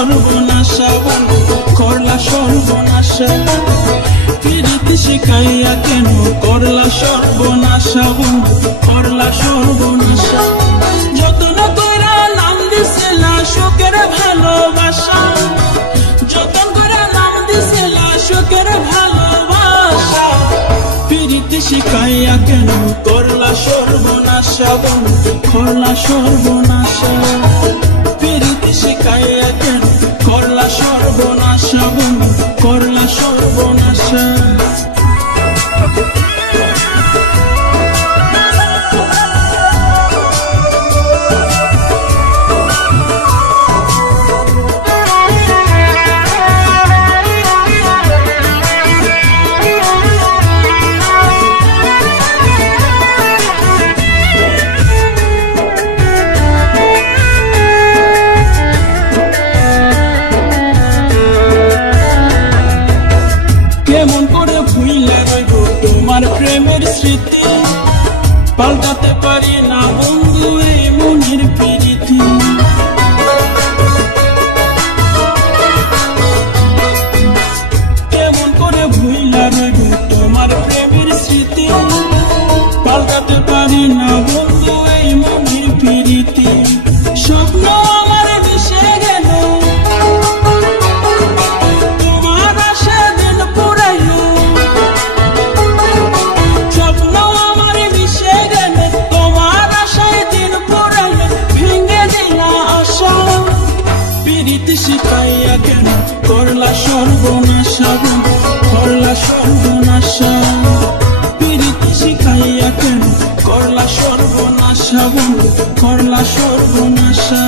সর্বনাশা বন্ধু করলা সর্বনাশা প্রীতি শিখাইয়া কেন করলা সর্বনাশা বন্ধু করলা সর্বনাশা যতন কইরা নাম দিছিলা সুখের ভালোবাসা যতন কইরা নাম দিছিলা সুখের ভালোবাসা প্রীতি শিখাইয়া কেন করলা সর্বনাশা বন্ধু করলা সর্বনাশা প্রীতি শিখাইয়া কেন করলা সর্বনাশা বন্ধু করলা সর্বনাশা কেমন করে ভুইলা রইব তোমার প্রেমের স্মৃতি পাল্টাতে পারি না বন্ধু এই মনের প্রীতি কেমন করে ভুইলা রইব তোমার প্রেমের স্মৃতি পাল্টাতে পারি না বন্ধু এই মনের প্রীতি স্বপ্ন আমার মিশে গেল শিখাইয়া কেন করলা সর্বনাশা করলা সর্বনাশা প্রীতি শিখাইয়া কেন করলা সর্বনাশা করলা সর্বনাশা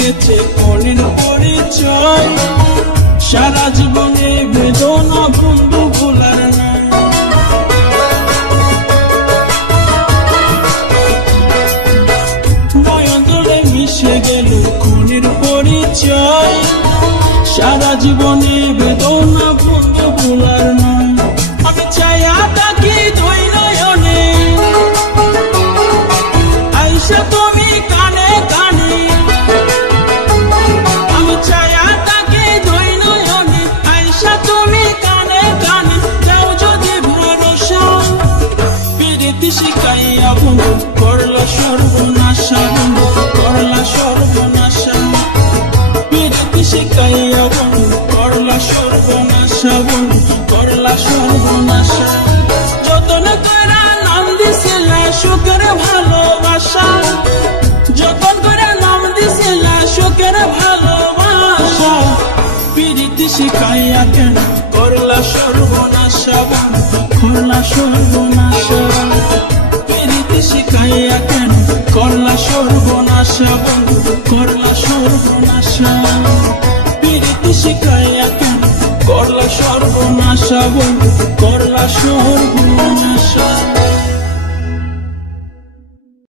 গেছে মনের পরিচয় সারা জীবনে বেদনা বন্ধু ভোলার নাই নয়ন জলে মিশে গেল মনের পরিচয় সারা জীবনে বেদনা বন্ধু ভোলার নয় আমি চাইয়া তাকি দুই নয়নে আইসা তুমি কানে কানে শিখাইয়া বন্ধু করলা সর্বনাশা বন্ধু করলা সর্বনাশা প্রীতি শিখাইয়া বন্ধু করলা সর্বনাশা বন্ধু করলা সর্বনাশা যতন কইরা নাম দিছিলা সুখের ভালোবাসা যতন কইরা নাম দিছিলা সুখের ভালোবাসা প্রীতি শিখাইয়া কেন করলা সর্বনাশা বন্ধু করলা সর্বনাশা প্রীতি শিখাইয়া কেন করলা সর্বনাশা বন্ধু করলা সর্বনাশা প্রীতি শিখাইয়া কেন করলা সর্বনাশা বন্ধু করলা সর্বনাশা।